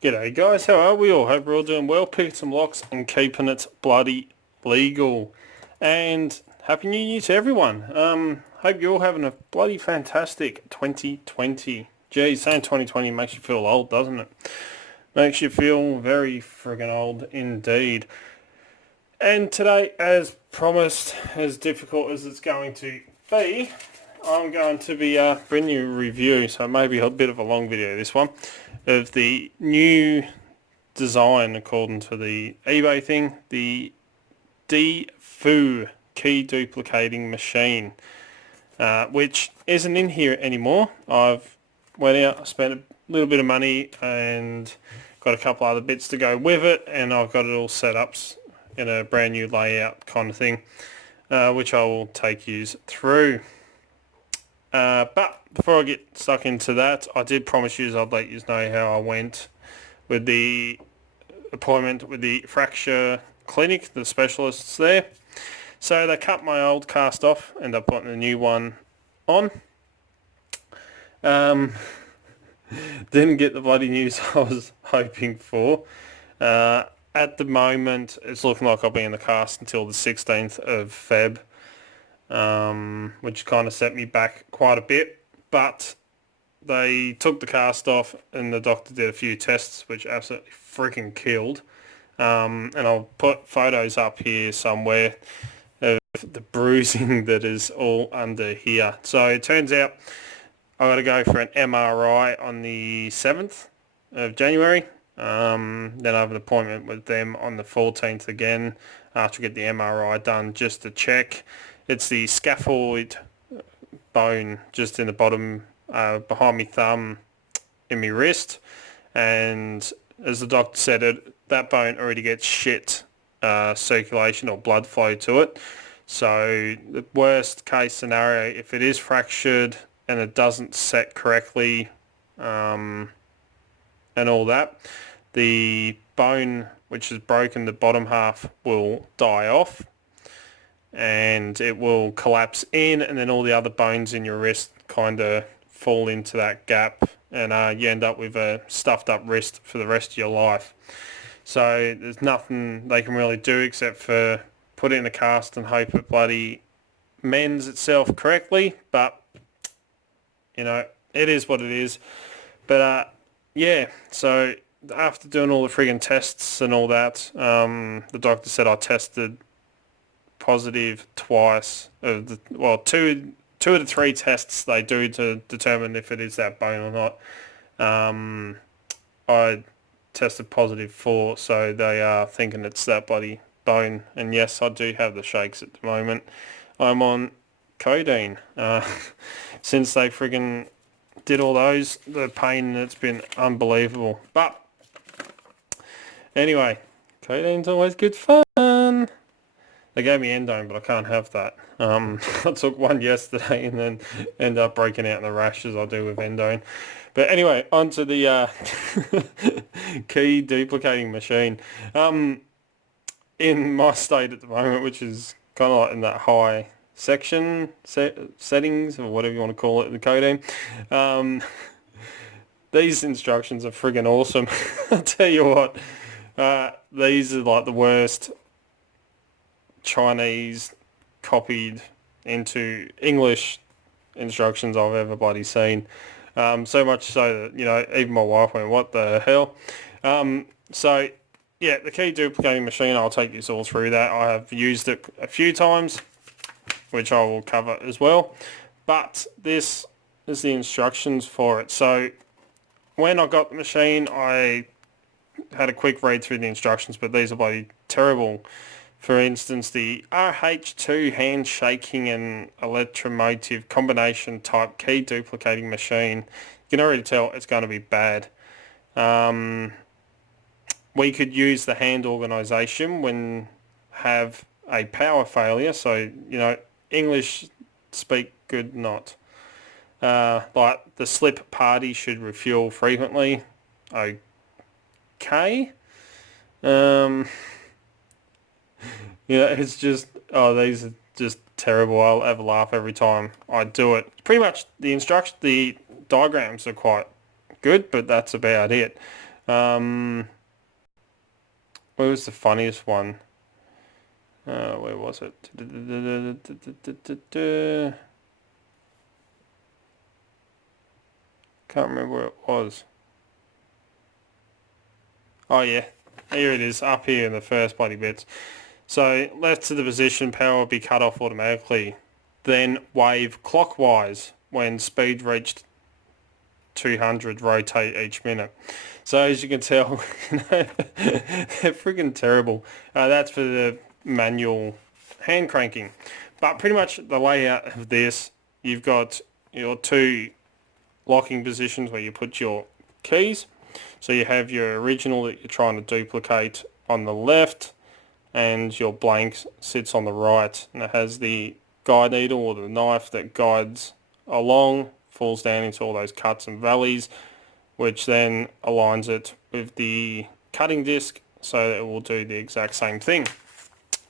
G'day guys, how are we all? Hope we're all doing well, picking some locks and keeping it bloody legal. And Happy New Year to everyone. Hope you're all having a bloody fantastic 2020. Geez, saying 2020 makes you feel old, doesn't it? Makes you feel very friggin' old indeed. And today, as promised, as difficult as it's going to be, I'm going to be bringing you a review, so maybe a bit of a long video this one, of the new design according to the eBay thing, the Defu key duplicating machine, which isn't in here anymore. I've went out, spent a little bit of money and got a couple other bits to go with it, and I've got it all set up in a brand new layout kind of thing, which I will take you through. But before I get stuck into that, I did promise you I'd let you know how I went with the appointment with the fracture clinic, the specialists there. So they cut my old cast off, ended up putting a new one on. Didn't get the bloody news I was hoping for. At the moment, it's looking like I'll be in the cast until the 16th of Feb, which kind of set me back quite a bit. But they took the cast off and the doctor did a few tests which absolutely freaking killed. And I'll put photos up here somewhere of the bruising that is all under here. So it turns out I got to go for an MRI on the 7th of January. Then I have an appointment with them on the 14th again after I get the MRI done just to check. It's the scaphoid bone just in the bottom behind my thumb in my wrist, and as the doctor said, that bone already gets shit circulation or blood flow to it. So the worst case scenario, if it is fractured and it doesn't set correctly and all that, the bone which is broken, the bottom half, will die off and it will collapse in, and then all the other bones in your wrist kind of fall into that gap, and you end up with a stuffed up wrist for the rest of your life. So there's nothing they can really do except for put it in a cast and hope it bloody mends itself correctly. But you know, it is what it is. But yeah, so after doing all the friggin' tests and all that, the doctor said I tested positive twice of the, well, two of the three tests they do to determine if it is that bone or not. I tested positive for, so they are thinking it's that bloody bone. And yes, I do have the shakes at the moment. I'm on codeine. Since they friggin' did all those, the pain, it's been unbelievable. But anyway, codeine's always good fun. They gave me endone, but I can't have that. I took one yesterday and then ended up breaking out in the rash as I do with endone. But anyway, onto the key duplicating machine. In my state at the moment, which is kind of like in that high section settings or whatever you want to call it, the codeine. These instructions are friggin' awesome. I'll tell you what, these are like the worst Chinese copied into English instructions I've ever bloody seen. So much so that, you know, even my wife went, what the hell? So yeah, the key duplicating machine, I'll take you all through that. I have used it a few times, which I will cover as well. But this is the instructions for it. So when I got the machine, I had a quick read through the instructions, but these are bloody terrible. For instance, the RH2 handshaking and electromotive combination type key duplicating machine, you can already tell it's going to be bad. We could use the hand organisation when have a power failure, so, you know, English speak good not. Like the slip party should refuel frequently. Okay. Yeah, it's just, oh, these are just terrible. I'll have a laugh every time I do it. Pretty much the diagrams are quite good, but that's about it. Where was the funniest one? Where was it? Can't remember where it was. Oh yeah, here it is, up here in the first bloody bits. So left to the position, power will be cut off automatically. Then wave clockwise when speed reached 200, rotate each minute. So as you can tell, they're freaking terrible. That's for the manual hand cranking. But pretty much the layout of this, you've got your two locking positions where you put your keys. So you have your original that you're trying to duplicate on the left, and your blank sits on the right, and it has the guide needle or the knife that guides along, falls down into all those cuts and valleys, which then aligns it with the cutting disc so that it will do the exact same thing.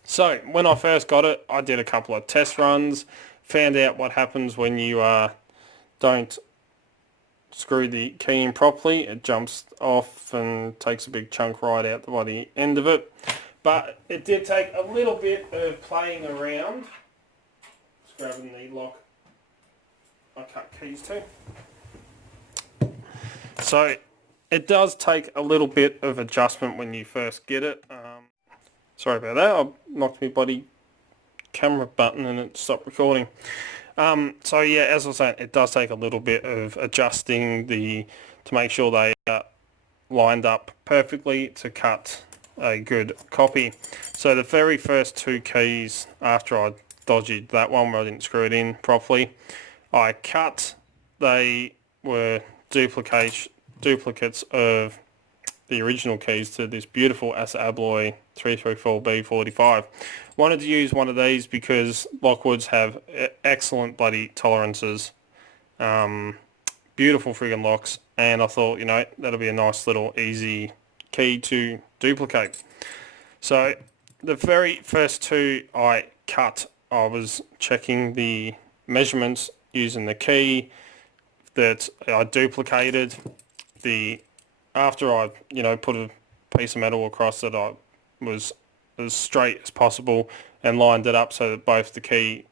So when I first got it, I did a couple of test runs, found out what happens when you don't screw the key in properly. It jumps off and takes a big chunk right out by the end of it. But it did take a little bit of playing around. Just grabbing the lock I cut keys to. So it does take a little bit of adjustment when you first get it. Sorry about that, I knocked my bloody camera button and it stopped recording. So yeah, as I was saying, it does take a little bit of adjusting to make sure they are lined up perfectly to cut a good copy. So the very first two keys, after I dodged that one where I didn't screw it in properly, I cut. They were duplicates of the original keys to this beautiful Asa Abloy 334B45. Wanted to use one of these because Lockwoods have excellent bloody tolerances. Beautiful friggin' locks, and I thought, that'll be a nice little easy key to duplicate. So the very first two I cut, I was checking the measurements using the key that I duplicated. After I put a piece of metal across it, I was as straight as possible and lined it up so that both the key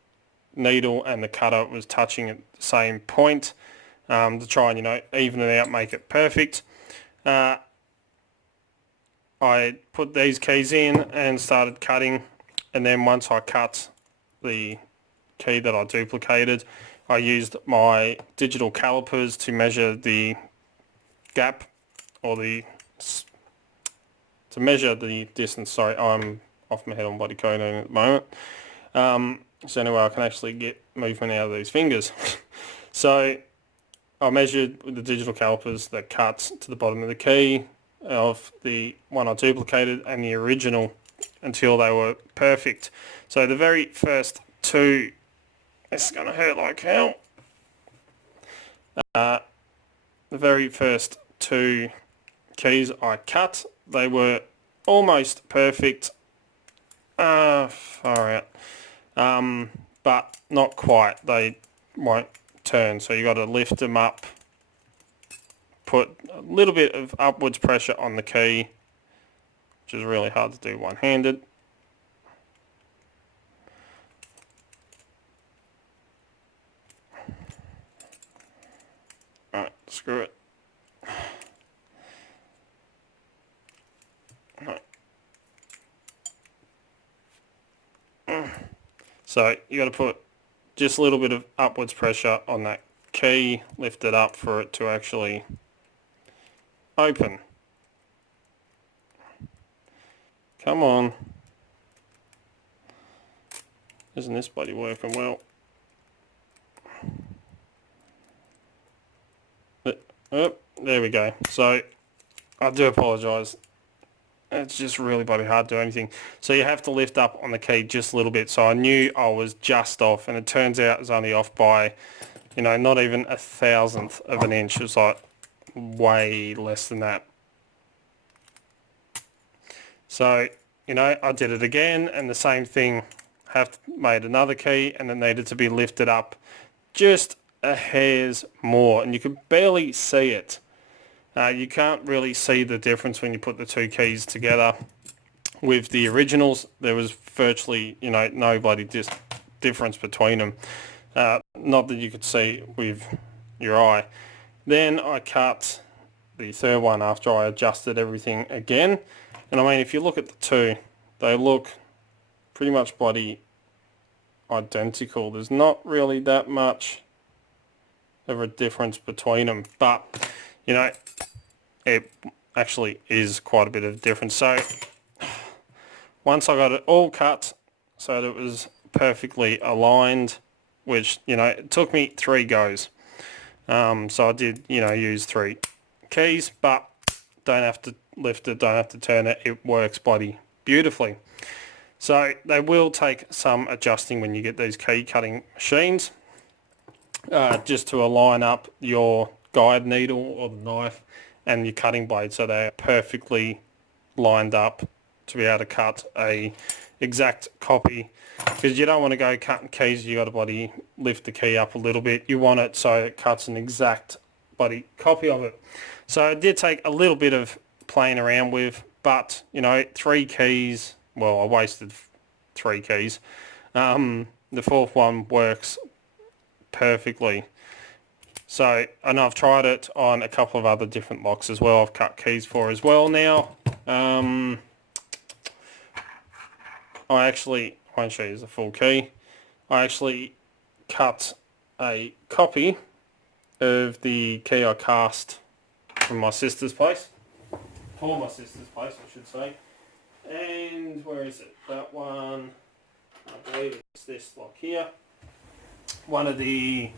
needle and the cutter was touching at the same point, to try and even it out, make it perfect. I put these keys in and started cutting, and then once I cut the key that I duplicated, I used my digital calipers to measure the gap, or to measure the distance. Sorry, I'm off my head on body coding at the moment. So anyway, I can actually get movement out of these fingers. So I measured with the digital calipers the cuts to the bottom of the key of the one I duplicated and the original until they were perfect. So the very first two, this is going to hurt like hell. The very first two keys I cut, they were almost perfect. Far out. But not quite. They won't turn, so you got to lift them up, put a little bit of upwards pressure on the key, which is really hard to do one-handed. Alright, screw it. So you got to put just a little bit of upwards pressure on that key, lift it up for it to actually open. Come on. Isn't this bloody working well? Oh, there we go. So I do apologise. It's just really bloody hard to do anything. So you have to lift up on the key just a little bit. So I knew I was just off, and it turns out it was only off by, not even 1,000th of an inch. It was like way less than that. So, I did it again, and the same thing. Made another key, and it needed to be lifted up just a hair's more, and you could barely see it. You can't really see the difference when you put the two keys together. With the originals, there was virtually, no bloody difference between them. Not that you could see with your eye. Then I cut the third one after I adjusted everything again. And I mean, if you look at the two, they look pretty much bloody identical. There's not really that much of a difference between them, but it actually is quite a bit of difference. So once I got it all cut so that it was perfectly aligned, which it took me 3 goes, so I did use 3 keys, but don't have to lift it, don't have to turn it, it works bloody beautifully. So they will take some adjusting when you get these key cutting machines, just to align up your guide needle or the knife and your cutting blade so they're perfectly lined up to be able to cut a exact copy, because you don't want to go cutting keys, you got to bloody lift the key up a little bit. You want it so it cuts an exact bloody copy of it. So it did take a little bit of playing around with, but 3 keys, well, I wasted 3 keys. The 4th one works perfectly. So, and I've tried it on a couple of other different locks as well. I've cut keys for as well now. I won't show you the full key. I actually cut a copy of the key I cast from my sister's place. For my sister's place, I should say. And where is it? That one, I believe it's this lock here. One of the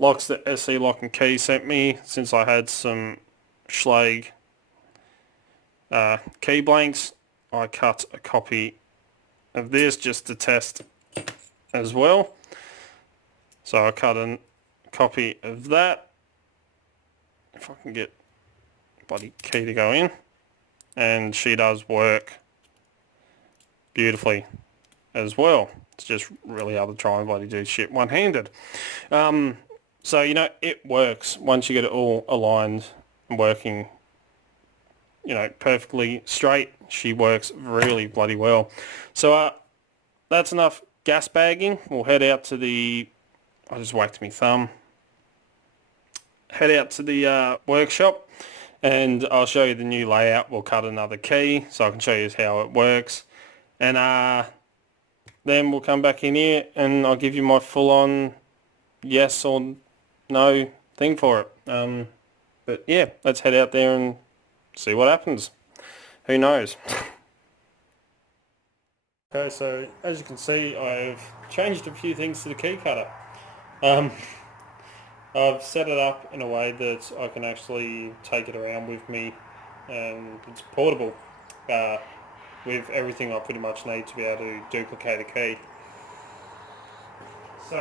locks that SE Lock and Key sent me, since I had some Schlage key blanks, I cut a copy of this just to test as well. So I cut a copy of that, if I can get bloody key to go in, and she does work beautifully as well. It's just really hard to try and bloody do shit one-handed. So it works once you get it all aligned and working perfectly straight. She works really bloody well. So that's enough gas bagging. We'll head out to the, I just whacked my thumb, head out to the workshop, and I'll show you the new layout. We'll cut another key so I can show you how it works, and then we'll come back in here and I'll give you my full-on yes or no thing for it. But yeah, let's head out there and see what happens. Who knows? Okay, so as you can see, I've changed a few things to the key cutter. I've set it up in a way that I can actually take it around with me, and it's portable with everything I pretty much need to be able to duplicate a key. So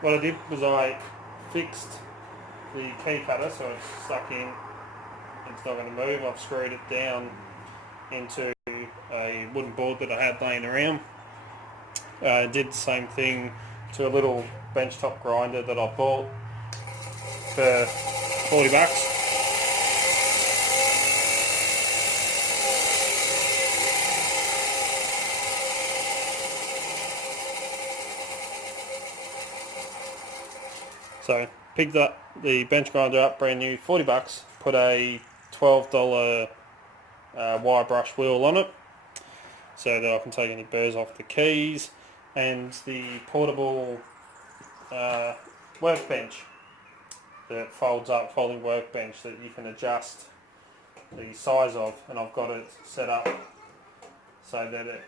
what I did was I fixed the key cutter so it's stuck in, it's not going to move. I've screwed it down into a wooden board that I had laying around. I did the same thing to a little benchtop grinder that I bought for 40 bucks. So picked up the bench grinder up, brand new, 40 bucks, put a $12 wire brush wheel on it so that I can take any burrs off the keys, and the portable workbench that folds up, folding workbench that you can adjust the size of, and I've got it set up so that it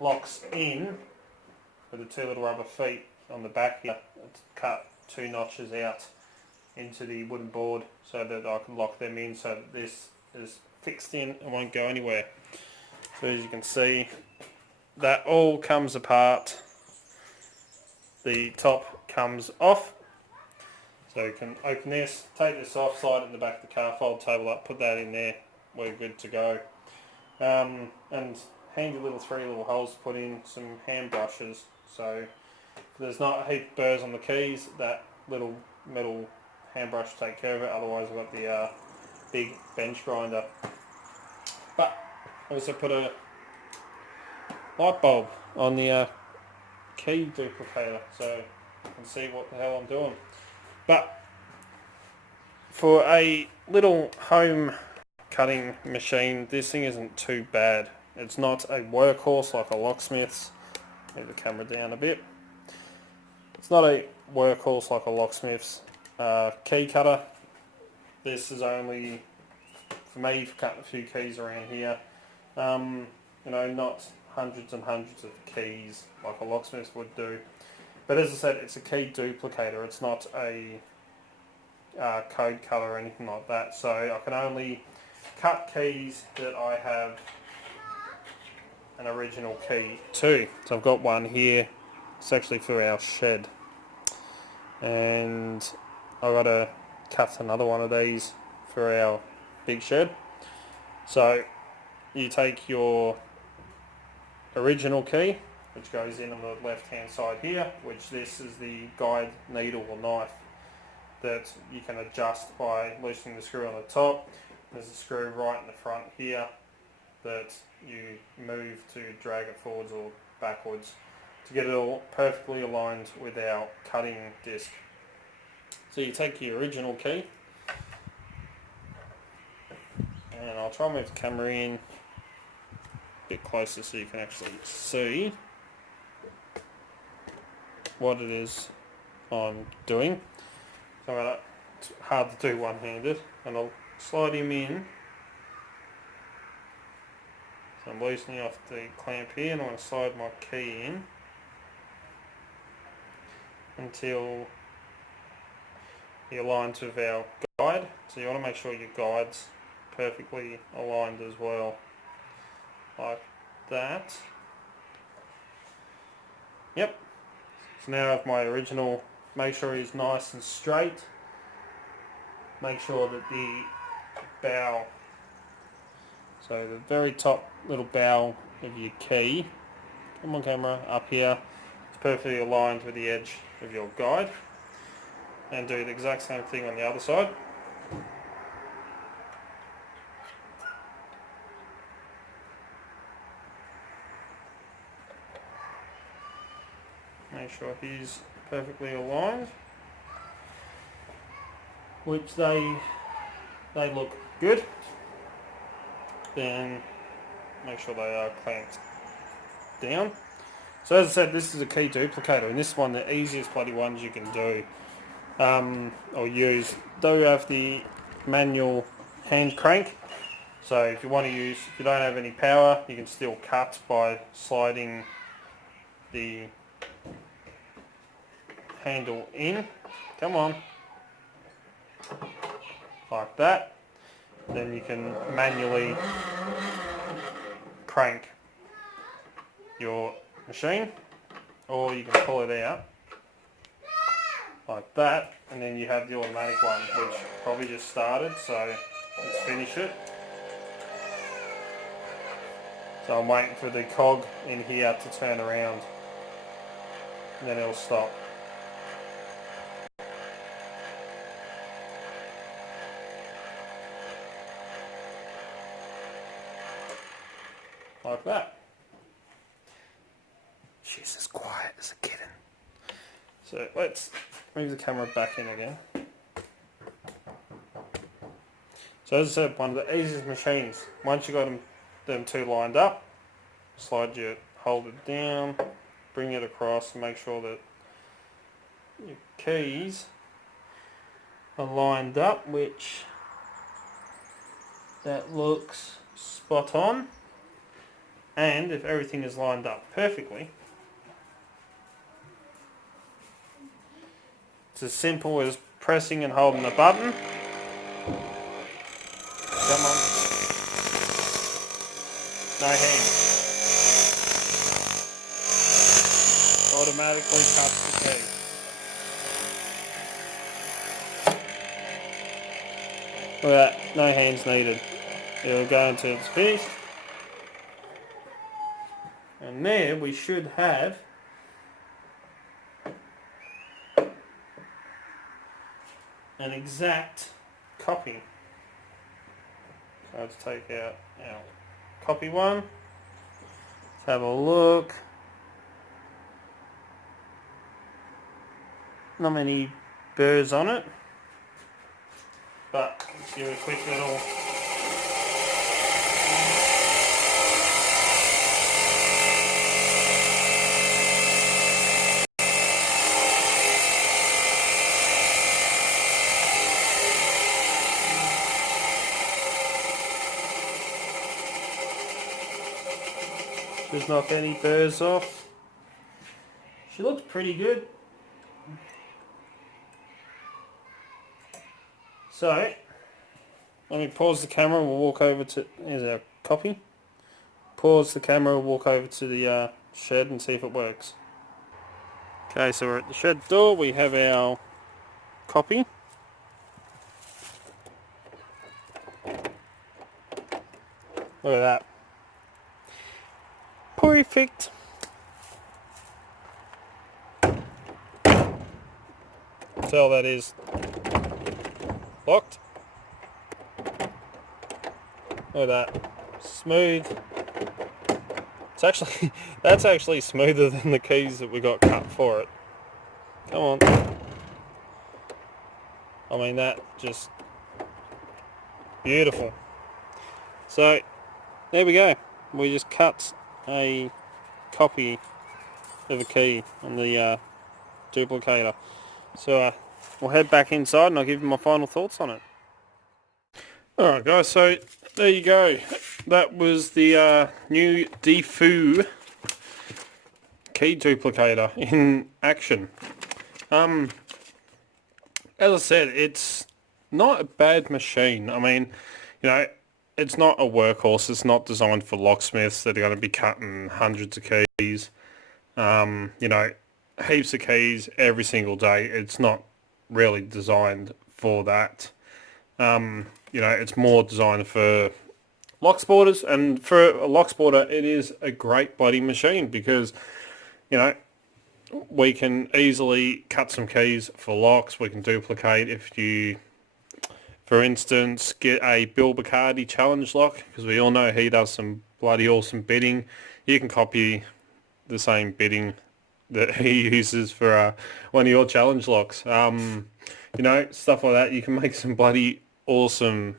locks in with the 2 little rubber feet on the back here. It's cut 2 notches out into the wooden board so that I can lock them in so that this is fixed in and won't go anywhere. So as you can see, that all comes apart. The top comes off, so you can open this, take this off, slide it in the back of the car, fold the table up, put that in there, we're good to go. And handy little 3 little holes to put in some hand brushes, so there's not a heap of burrs on the keys. That little metal hand brush to take care of it, otherwise I've got the big bench grinder. But I also put a light bulb on the key duplicator so I can see what the hell I'm doing. But for a little home cutting machine, this thing isn't too bad. It's not a workhorse like a locksmiths. Move the camera down a bit. It's not a workhorse like a locksmiths key cutter. This is only for me for cutting a few keys around here. You know, not hundreds and hundreds of keys like a locksmith would do. But as I said, it's a key duplicator. It's not a code cutter or anything like that. So I can only cut keys that I have an original key to. So I've got one here. It's actually for our shed. And I've got to cut another one of these for our big shed. So you take your original key, which goes in on the left hand side here, which this is the guide needle or knife that you can adjust by loosening the screw on the top. There's a screw right in the front here that you move to drag it forwards or backwards to get it all perfectly aligned with our cutting disc. So you take your original key, and I'll try and move the camera in a bit closer so you can actually see what it is I'm doing. So it's hard to do one-handed, and I'll slide him in. So I'm loosening off the clamp here, and I'm going to slide my key in until he aligns with our guide. So you want to make sure your guide's perfectly aligned as well, like that. Yep. So now I have my original. Make sure he's nice and straight. Make sure that the bow, so the very top little bow of your key, come on camera, up here, it's perfectly aligned with the edge of your guide. And do the exact same thing on the other side. Make sure he's perfectly aligned, which they look good. Then make sure they are clamped down. So as I said, this is a key duplicator, and this is one of the easiest bloody ones you can do or use. Do have the manual hand crank. So if you want to use, if you don't have any power, you can still cut by sliding the handle in. Come on. Like that. Then you can manually crank your machine, or you can pull it out like that, and then you have the automatic one, which probably just started, so let's finish it. So I'm waiting for the cog in here to turn around, and then it'll stop. Like that. She's as quiet as a kitten. So let's move the camera back in again. So as I said, one of the easiest machines. Once you got them two lined up, hold it down, bring it across, and make sure that your keys are lined up, which that looks spot on. And if everything is lined up perfectly, it's as simple as pressing and holding the button. Come on. No hands. Automatically cuts the key. Look at that, no hands needed. It'll go until it's finished. And there we should have an exact copy. So let's take out our copy one. Let's have a look. Not many burrs on it, but let's give it a quick little. Just knock any burrs off. She looks pretty good. So, let me pause the camera and we'll walk over to, here's our copy. Pause the camera, we'll walk over to the shed and see if it works. Okay, so we're at the shed door, we have our copy. Look at that. Perfect. Tell that is locked. Look at that. Smooth. It's actually, that's actually smoother than the keys that we got cut for it. Come on. I mean, that just beautiful. So, there we go. We just cut a copy of a key on the duplicator. So we'll head back inside and I'll give you my final thoughts on it. Alright guys, so there you go. That was the new Defu key duplicator in action. As I said, it's not a bad machine. I mean, you know, it's not a workhorse. It's not designed for locksmiths that are going to be cutting hundreds of keys. You know, heaps of keys every single day. It's not really designed for that. You know, it's more designed for locksporters, and for a locksporter it is a great bloody machine because, you know, we can easily cut some keys for locks. We can duplicate. If you, for instance, get a Bill Bacardi challenge lock, because we all know he does some bloody awesome bidding, you can copy the same bidding that he uses for one of your challenge locks. You know, stuff like that. You can make some bloody awesome,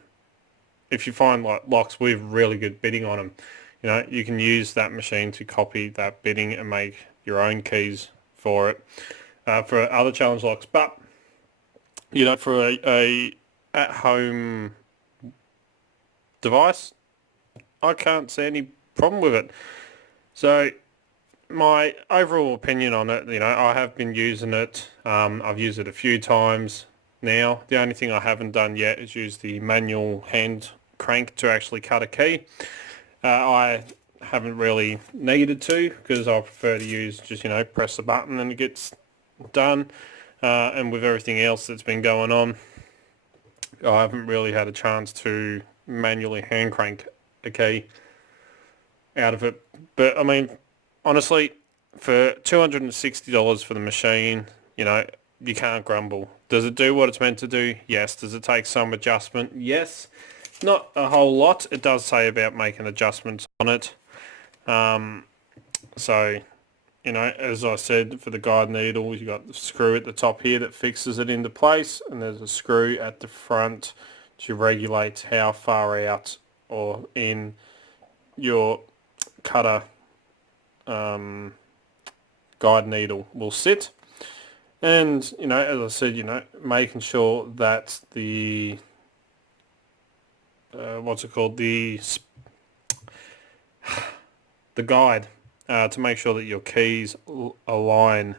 if you find like locks with really good bidding on them, you know, you can use that machine to copy that bidding and make your own keys for it, for other challenge locks. But, you know, for a at-home device, I can't see any problem with it. So my overall opinion on it, you know, I have been using it. I've used it a few times now. The only thing I haven't done yet is use the manual hand crank to actually cut a key. I haven't really needed to, because I prefer to use just, you know, press the button and it gets done. And with everything else that's been going on, I haven't really had a chance to manually hand crank a key out of it. But I mean, honestly, for $260 for the machine, you know, you can't grumble. Does it do what it's meant to do? Yes. Does it take some adjustment? Yes. Not a whole lot. It does say about making adjustments on it. So, you know, as I said, for the guide needle, you got the screw at the top here that fixes it into place, and there's a screw at the front to regulate how far out or in your cutter guide needle will sit. And, you know, as I said, you know, making sure that the what's it called, the guide, to make sure that your keys align,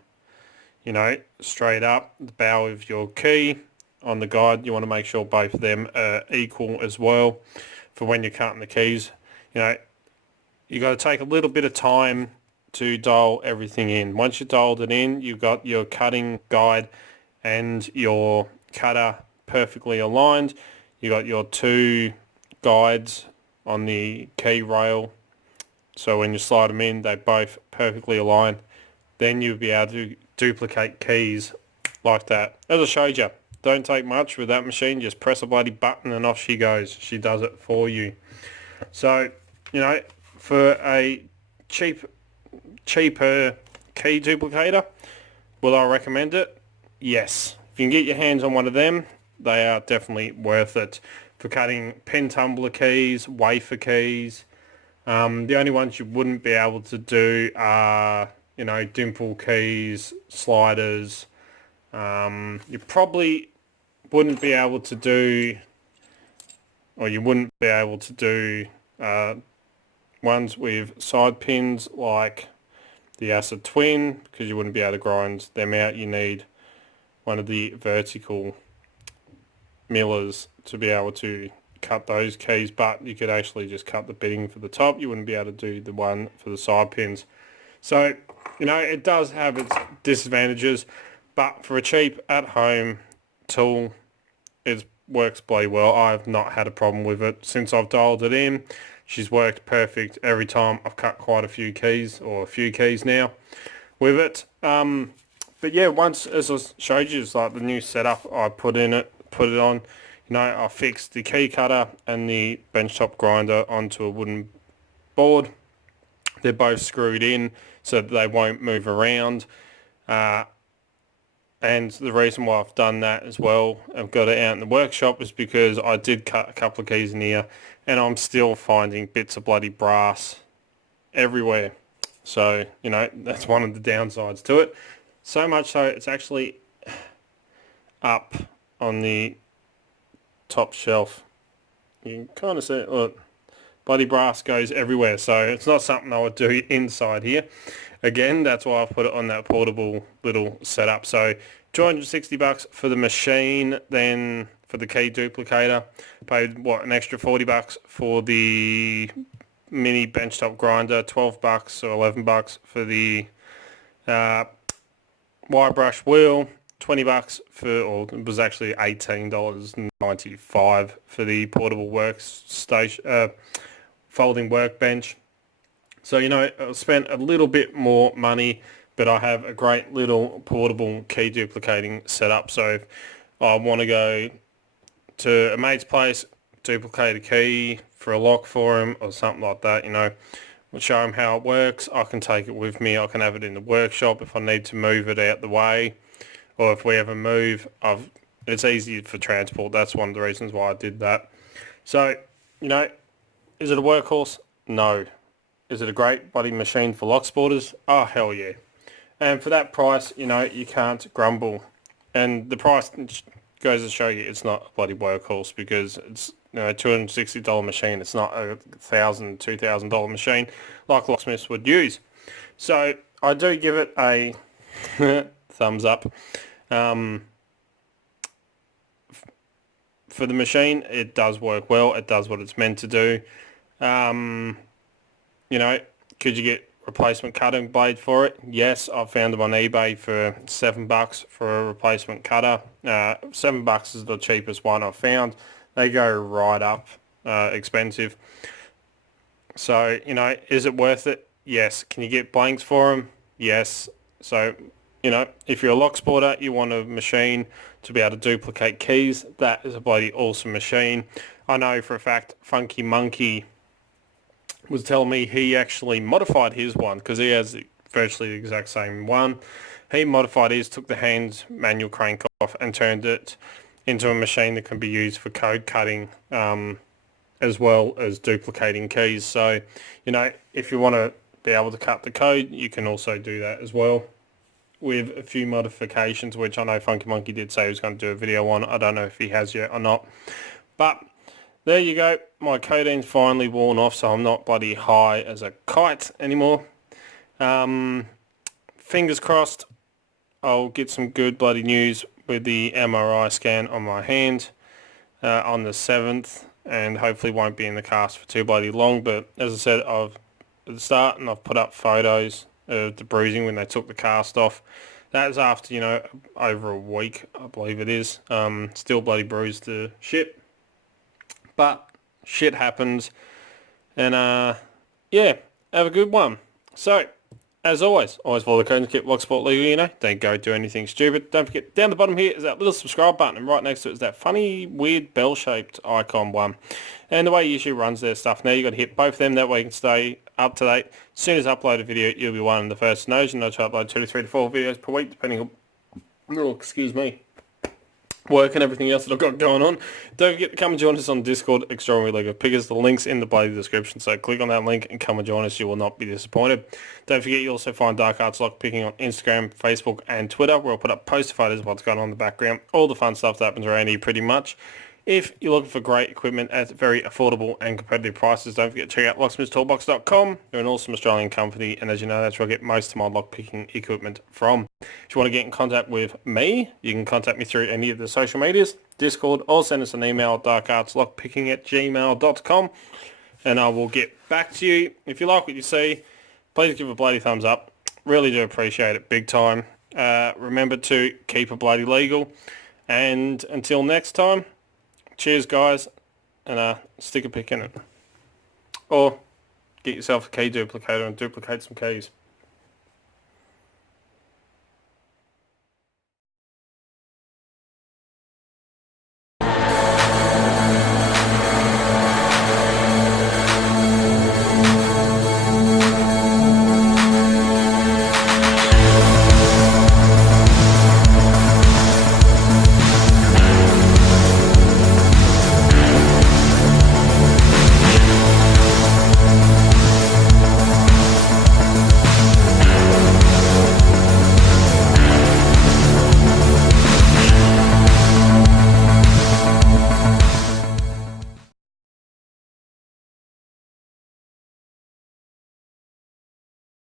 you know, straight up the bow of your key on the guide. You want to make sure both of them are equal as well for when you're cutting the keys. You know, you got to take a little bit of time to dial everything in. Once you dialed it in, you've got your cutting guide and your cutter perfectly aligned. You got your two guides on the key rail, so when you slide them in, they both perfectly align. Then you'll be able to duplicate keys like that, as I showed you. Don't take much with that machine. Just press a bloody button and off she goes. She does it for you. So, you know, for a cheaper key duplicator, will I recommend it? Yes. If you can get your hands on one of them, they are definitely worth it for cutting pen tumbler keys, wafer keys. The only ones you wouldn't be able to do are, you know, dimple keys, sliders. You probably wouldn't be able to do, or you wouldn't be able to do ones with side pins like the Acid Twin, because you wouldn't be able to grind them out. You need one of the vertical millers to be able to cut those keys, but you could actually just cut the bitting for the top. You wouldn't be able to do the one for the side pins. So, you know, it does have its disadvantages, but for a cheap at-home tool, it works bloody well. I've not had a problem with it since I've dialed it in. She's worked perfect every time. I've cut quite a few keys, or a few keys now, with it. But yeah, once, as I showed you, it's like the new setup I put it on. You know, I fixed the key cutter and the benchtop grinder onto a wooden board. They're both screwed in so that they won't move around. And the reason why I've done that as well, I've got it out in the workshop, is because I did cut a couple of keys in here and I'm still finding bits of bloody brass everywhere. So, you know, that's one of the downsides to it. So much so it's actually up on the top shelf. You can kind of see it, look, bloody brass goes everywhere. So it's not something I would do inside here. Again, that's why I put it on that portable little setup. So $260 for the machine, then for the key duplicator, paid what, an extra $40 for the mini benchtop grinder, $12 or $11 for the wire brush wheel, $20 for, or it was actually $18.95 for the portable workstation, folding workbench. So, you know, I spent a little bit more money, but I have a great little portable key duplicating setup. So if I want to go to a mate's place, duplicate a key for a lock for him or something like that, you know, we'll show him how it works. I can take it with me. I can have it in the workshop if I need to move it out the way, or if we ever move, it's easy for transport. That's one of the reasons why I did that. So, you know, is it a workhorse? No. Is it a great bloody machine for locksporters? Oh, hell yeah. And for that price, you know, you can't grumble. And the price goes to show you it's not a bloody workhorse, because it's, you know, a $260 machine. It's not a $1,000, $2,000 machine like locksmiths would use. So I do give it a thumbs up. For the machine, it does work well. It does what it's meant to do. You know, could you get replacement cutting blade for it? Yes, I've found them on eBay for $7 for a replacement cutter. $7 is the cheapest one I've found. They go right up expensive. So, you know, is it worth it? Yes. Can you get blanks for them? Yes. So, you know, if you're a locksporter, you want a machine to be able to duplicate keys, that is a bloody awesome machine. I know for a fact Funky Monkey was telling me he actually modified his one, because he has virtually the exact same one. He modified his, took the hand manual crank off and turned it into a machine that can be used for code cutting as well as duplicating keys. So, you know, if you want to be able to cut the code, you can also do that as well, with a few modifications, which I know Funky Monkey did say he was going to do a video on. I don't know if he has yet or not. But there you go. My codeine's finally worn off, so I'm not bloody high as a kite anymore. Fingers crossed I'll get some good bloody news with the MRI scan on my hand on the 7th, and hopefully won't be in the cast for too bloody long. But as I said, I've at the start, and I've put up photos of the bruising when they took the cast off. That is after, you know, over a week, I believe it is. Still bloody bruised to shit. But shit happens. And, yeah, have a good one. So, As always follow the code and keep Locksport legal, you know. Don't go do anything stupid. Don't forget, down the bottom here is that little subscribe button, and right next to it is that funny, weird bell-shaped icon one. And the way YouTube runs their stuff now, you got to hit both of them, that way you can stay up to date. As soon as I upload a video, you'll be one of the first to know. You know, to upload 2 to 3 to 4 videos per week, depending on, excuse me, work and everything else that I've got going on. Don't forget to come and join us on Discord, Extraordinary League of Pickers. The link's in the bloody description, so click on that link and come and join us. You will not be disappointed. Don't forget you also find Dark Arts Lock Picking on Instagram, Facebook and Twitter, where I'll put up post photos of what's going on in the background, all the fun stuff that happens around here pretty much. If you're looking for great equipment at very affordable and competitive prices, don't forget to check out locksmithstoolbox.com. They're an awesome Australian company, and as you know, that's where I get most of my lockpicking equipment from. If you want to get in contact with me, you can contact me through any of the social medias, Discord, or send us an email at darkartslockpicking@gmail.com, and I will get back to you. If you like what you see, please give a bloody thumbs up. Really do appreciate it big time. Remember to keep it bloody legal, and until next time, cheers, guys, and stick a pick in it. Or get yourself a key duplicator and duplicate some keys.